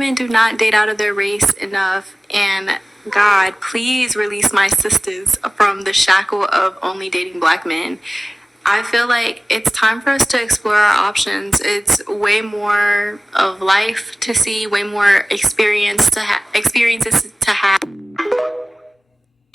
women do not date out of their race enough, and God, please release my sisters from the shackle of only dating black men. I feel like it's time for us to explore our options. It's way more of life to see, way more experiences to have.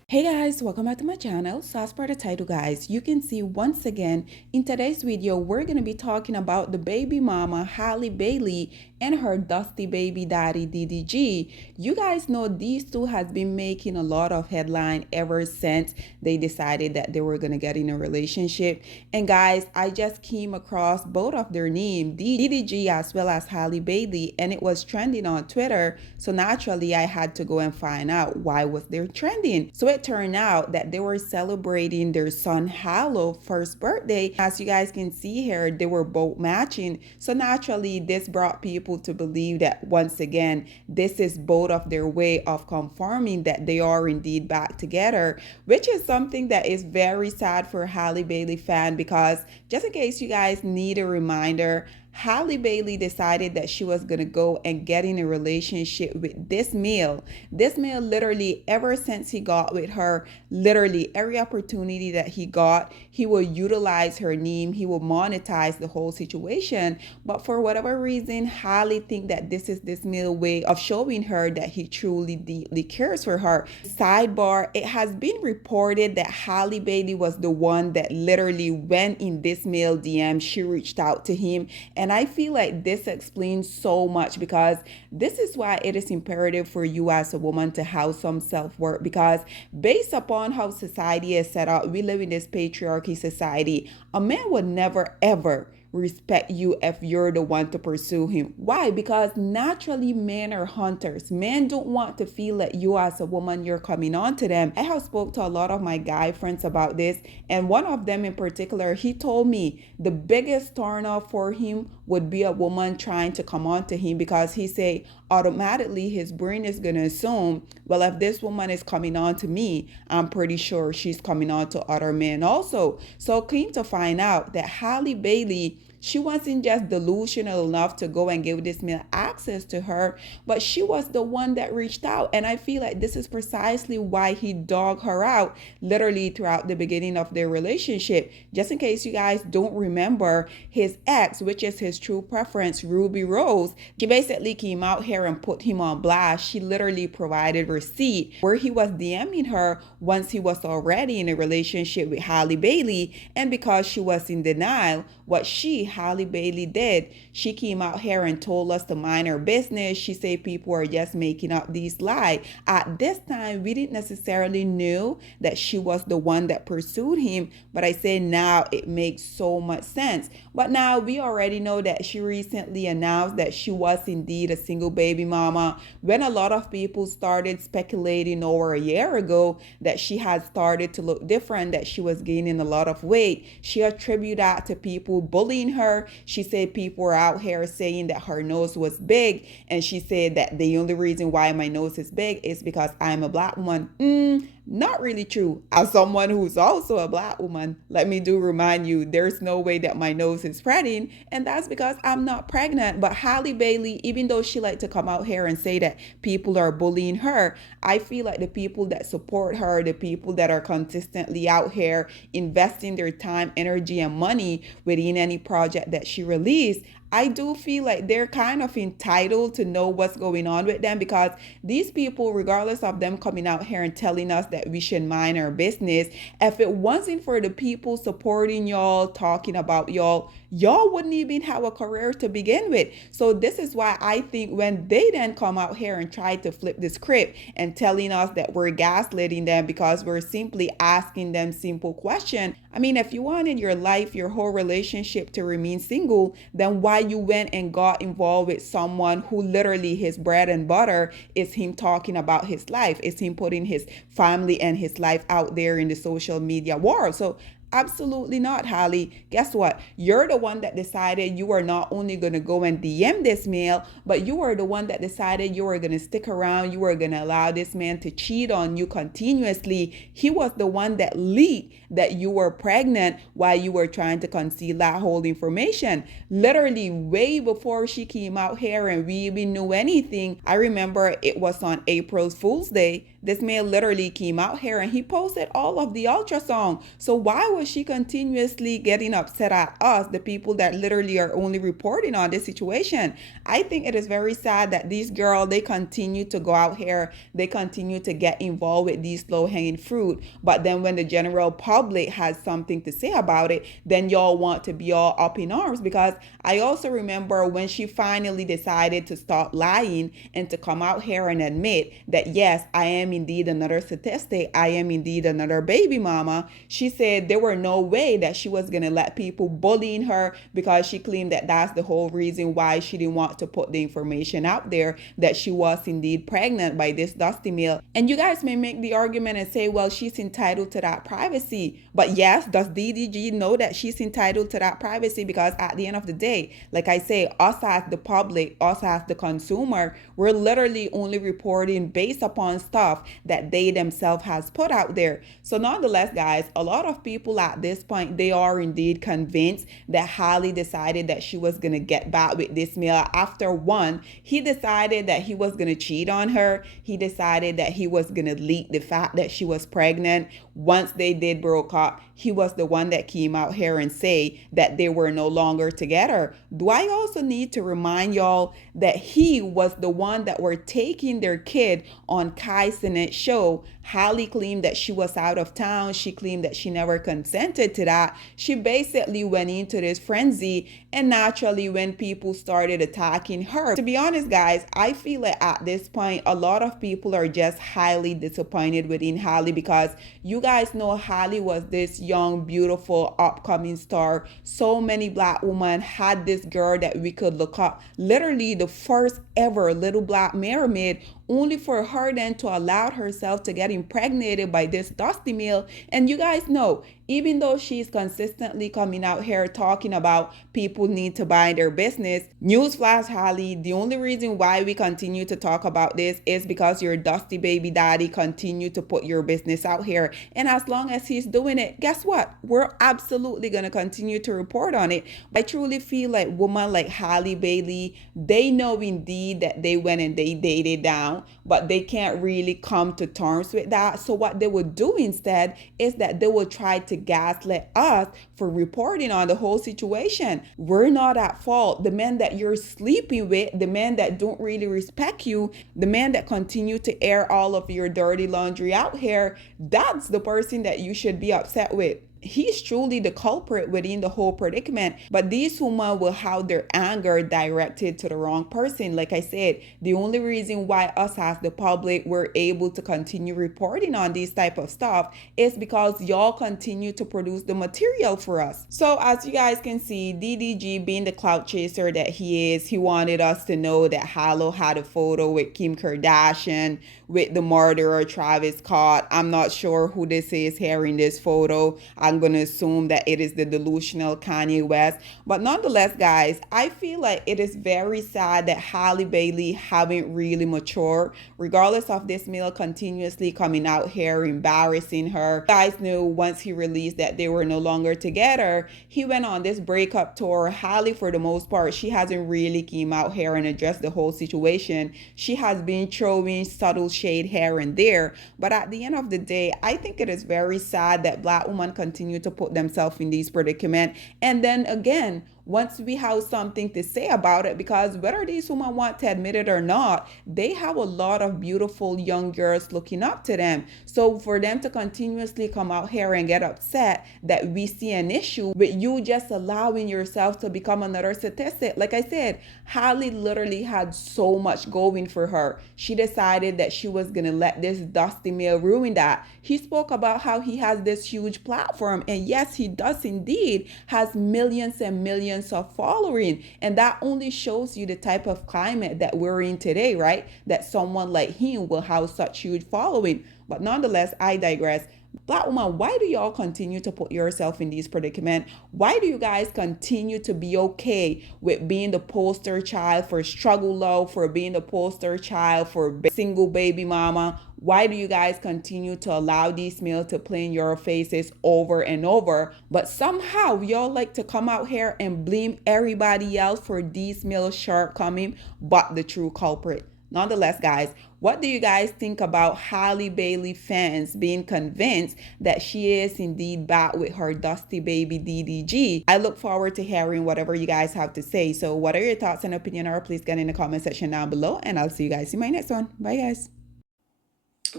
Hey guys, welcome back to my channel. So as per the title guys, you can see once again in today's video we're going to be talking about the baby mama Halle Bailey and her dusty baby daddy DDG. You guys know these two has been making a lot of headline ever since they decided that they were going to get in a relationship. And guys, I just came across both of their name, DDG as well as Halle Bailey, and it was trending on Twitter. So naturally I had to go and find out why was they trending. So it turned out that they were celebrating their son Halo's first birthday. As you guys can see here, they were both matching. So naturally, this brought people to believe that once again, this is both of their way of confirming that they are indeed back together, which is something that is very sad for Halle Bailey fan, because just in case you guys need a reminder, Halle Bailey decided that she was going to go and get in a relationship with this male. This male literally ever since he got with her, literally every opportunity that he got, he will utilize her name. He will monetize the whole situation. But for whatever reason, Halle think that this is this male way of showing her that he truly deeply cares for her. Sidebar, it has been reported that Halle Bailey was the one that literally went in this male DM. She reached out to him, and I feel like this explains so much, because this is why it is imperative for you as a woman to have some self-worth, because based upon how society is set up, we live in this patriarchy society. A man would never ever respect you if you're the one to pursue him. Why? Because naturally men are hunters. Men don't want to feel that you as a woman, you're coming on to them. I have spoke to a lot of my guy friends about this, and one of them in particular, he told me the biggest turn off for him would be a woman trying to come on to him, because he say automatically his brain is going to assume, well, if this woman is coming on to me, I'm pretty sure she's coming on to other men also. So came to find out that Halle Bailey, she wasn't just delusional enough to go and give this man access to her, but she was the one that reached out. And I feel like this is precisely why he dogged her out literally throughout the beginning of their relationship. Just in case you guys don't remember, his ex, which is his true preference, Ruby Rose, she basically came out here and put him on blast. She literally provided receipt where he was DMing her once he was already in a relationship with Halle Bailey. And because she was in denial, what Halle Bailey did, she came out here and told us to mind her business. She said people are just making up these lies. At this time, we didn't necessarily know that she was the one that pursued him, but I say now it makes so much sense. But now we already know that she recently announced that she was indeed a single baby mama, when a lot of people started speculating over a year ago that she had started to look different, that she was gaining a lot of weight. She attributed that to people bullying her. She said people were out here saying that her nose was big, and she said that the only reason why my nose is big is because I'm a black woman. Not really true. As someone who's also a black woman, let me do remind you, there's no way that my nose is spreading, and that's because I'm not pregnant. But Halle Bailey, even though she like to come out here and say that people are bullying her, I feel like the people that support her, the people that are consistently out here investing their time, energy, and money within any project that she released, I do feel like they're kind of entitled to know what's going on with them, because these people, regardless of them coming out here and telling us that we should mind our business, if it wasn't for the people supporting y'all, talking about y'all wouldn't even have a career to begin with. So this is why I think when they then come out here and try to flip the script and telling us that we're gaslighting them because we're simply asking them simple question. I mean, if you wanted your life, your whole relationship to remain single, then why you went and got involved with someone who literally his bread and butter is him talking about his life, is him putting his family and his life out there in the social media world. So Absolutely not, Halle. Guess what? You're the one that decided you are not only going to go and DM this male, but you are the one that decided you were going to stick around. You were going to allow this man to cheat on you continuously. He was the one that leaked that you were pregnant while you were trying to conceal that whole information. Literally, way before she came out here and we even knew anything. I remember it was on April Fool's Day. This man literally came out here and he posted all of the ultrasound. So why was she continuously getting upset at us, the people that literally are only reporting on this situation? I think it is very sad that these girls, they continue to go out here, they continue to get involved with these low-hanging fruit. But then when the general public has something to say about it, then y'all want to be all up in arms. Because I also remember when she finally decided to stop lying and to come out here and admit that, yes, I am indeed another statistic, I am indeed another baby mama. She said there were no way that she was going to let people bullying her, because she claimed that that's the whole reason why she didn't want to put the information out there that she was indeed pregnant by this dusty male. And you guys may make the argument and say, well, she's entitled to that privacy. But yes, does DDG know that she's entitled to that privacy? Because at the end of the day, like I say, us as the public, us as the consumer, we're literally only reporting based upon stuff that they themselves has put out there. So nonetheless, guys, a lot of people at this point, they are indeed convinced that Halle decided that she was going to get back with this male after one, he decided that he was going to cheat on her. He decided that he was going to leak the fact that she was pregnant. Once they did broke up, he was the one that came out here and say that they were no longer together. Do I also need to remind y'all that he was the one that were taking their kid on Kai Cenat's show? Halle claimed that she was out of town. She claimed that she never consented to that. She basically went into this frenzy, and naturally when people started attacking her, to be honest, guys, I feel like at this point a lot of people are just highly disappointed within Halle, because you guys know Halle was this young, beautiful, upcoming star. So many black women had this girl that we could look up, literally the first ever little black mermaid, only for her then to allow herself to get impregnated by this dusty male. And you guys know, even though she's consistently coming out here talking about people need to buy their business, newsflash, Halle, the only reason why we continue to talk about this is because your dusty baby daddy continue to put your business out here. And as long as he's doing it, guess what? We're absolutely going to continue to report on it. But I truly feel like women like Halle Bailey, they know indeed that they went and they dated down, but they can't really come to terms with that. So what they would do instead is that they will try to gaslight us for reporting on the whole situation. We're not at fault. The men that you're sleeping with, the men that don't really respect you, the men that continue to air all of your dirty laundry out here, that's the person that you should be upset with. He's truly the culprit within the whole predicament. But these women will have their anger directed to the wrong person. Like I said, the only reason why us as the public were able to continue reporting on these type of stuff is because y'all continue to produce the material for us. So as you guys can see, DDG, being the clout chaser that he is, he wanted us to know that Halle had a photo with Kim Kardashian, with the murderer Travis Scott. I'm not sure who this is here in this photo. I'm going to assume that it is the delusional Kanye West. But nonetheless, guys, I feel like it is very sad that Halle Bailey haven't really matured, regardless of this male continuously coming out here embarrassing her. You guys knew once he released that they were no longer together, he went on this breakup tour. Halle, for the most part, she hasn't really came out here and addressed the whole situation. She has been throwing subtle shade here and there. But at the end of the day, I think it is very sad that black women continue to put themselves in these predicament. And then again, once we have something to say about it, because whether these women want to admit it or not, they have a lot of beautiful young girls looking up to them. So for them to continuously come out here and get upset that we see an issue with you just allowing yourself to become another statistic. Like I said, Halle literally had so much going for her. She decided that she was going to let this dusty male ruin that. He spoke about how he has this huge platform, and yes, he does indeed has millions and millions of following, and that only shows you the type of climate that we're in today, right? That someone like him will have such huge following. But nonetheless, I digress. Black woman, why do y'all continue to put yourself in these predicament? Why do you guys continue to be okay with being the poster child for struggle love, for being the poster child for single baby mama? Why do you guys continue to allow these males to play in your faces over and over? But somehow y'all like to come out here and blame everybody else for these males' shortcoming, but the true culprit. Nonetheless, guys, what do you guys think about Halle Bailey fans being convinced that she is indeed back with her dusty baby DDG? I look forward to hearing whatever you guys have to say. So what are your thoughts and opinion are? Please get in the comment section down below, and I'll see you guys in my next one. Bye, guys.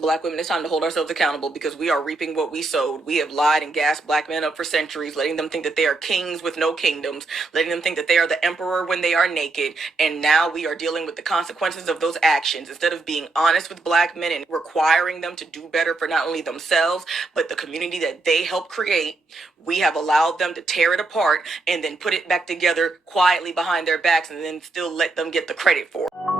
Black women, it's time to hold ourselves accountable because we are reaping what we sowed. We have lied and gassed black men up for centuries, letting them think that they are kings with no kingdoms, letting them think that they are the emperor when they are naked. And now we are dealing with the consequences of those actions. Instead of being honest with black men and requiring them to do better for not only themselves, but the community that they helped create, we have allowed them to tear it apart and then put it back together quietly behind their backs and then still let them get the credit for it.